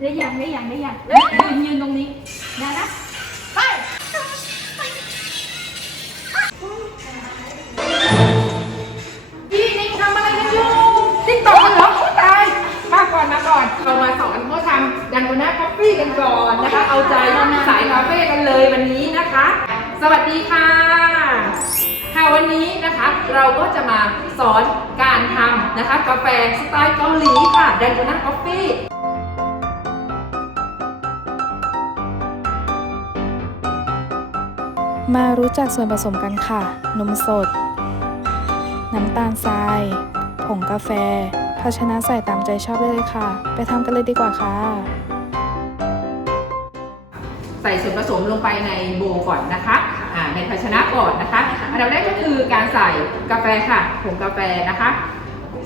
ได้ยังได้ยังได้ยังยืนยืนตรงนี้ได้นะไปพี่นิกทำอะไรกันอยู่ติ๊กตอกกันเหรอโอ๊ยตายมาก่อนมาก่อนเรามาสอนเขาทำดันโกน่าคอฟฟี่กันก่อนนะคะ เอาใจสายคาเฟ่กันเลยวันนี้นะคะ สวัสดีค่ะค่ะวันนี้นะคะเราก็จะมาสอนการทำนะคะกาแฟสไตล์เกาหลีค่ะดันโกน่าคอฟฟี่ มารู้จักส่วนผสมกันค่ะ นมสด น้ำตาลทราย ผงกาแฟ ภาชนะใส่ตามใจชอบได้เลยค่ะ ไปทำกันเลยดีกว่าค่ะ ใส่ส่วนผสมลงไปในโบก่อนนะคะอ่าในภาชนะก่อนนะคะ อันดับแรกก็คือการใส่กาแฟค่ะ ผงกาแฟนะคะ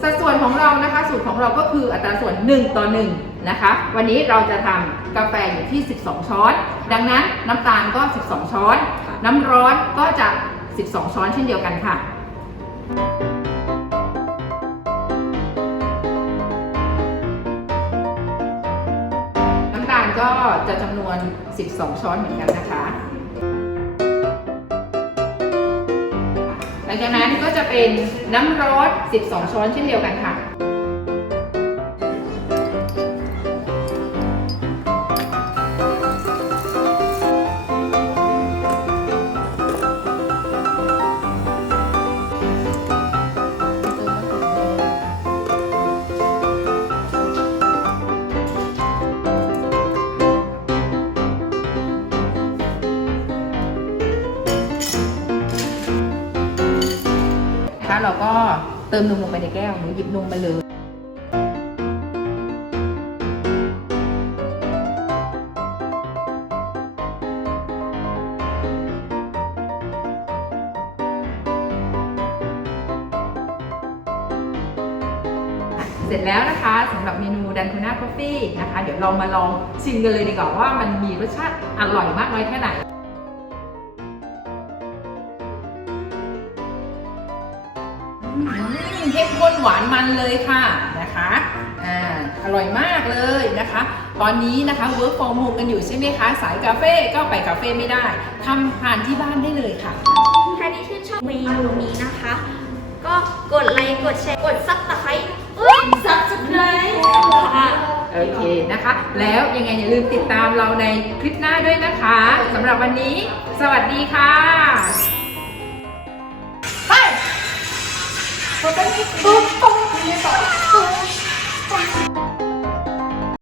สัดส่วนของเรานะคะสูตรของเราก็คืออัตราส่วน 1 ต่อ1นะคะวันนี้เราจะทำกาแฟอยู่ที่ 12 ช้อน ดังนั้นน้ำตาลก็ 12 ช้อน น้ำร้อนก็จะ 12 ช้อนเช่นเดียวกันค่ะน้ำตาลก็จะจำนวน 12 ช้อนเหมือนกันนะคะ จากนั้นก็จะเป็นน้ำร้อน 12 ช้อนเช่นเดียวกันค่ะ เราก็เติมนมลงไปในแก้วหนูหยิบนมมาเลยเสร็จแล้วนะคะสำหรับเมนูดันทูน่าคอฟฟี่นะคะ เดี๋ยวเรามาลองชิมกันเลยดีกว่าว่ามันมีรสชาติอร่อยมากน้อยแค่ไหน เข้มข้นหวานมันเลยค่ะนะคะอ่าอร่อยมากเลยนะคะ ตอนนี้นะคะ work from home กันอยู่ใช่ไหมคะ สายกาเฟ่ก็ไปกาเฟ่ไม่ได้ทำผ่านที่บ้านได้เลยค่ะ ใครที่ชื่นชอบเมนูนี้นะคะ ก็กดไลค์กดแชร์กดซับสไครต์เอ้ยซับสไครต์ค่ะโอเคนะคะ แล้วยังไงอย่าลืมติดตามเราในคลิปหน้าด้วยนะคะสำหรับวันนี้ สวัสดีค่ะ ไป ปุ๊บปุ๊บปุ๊บปุ๊บ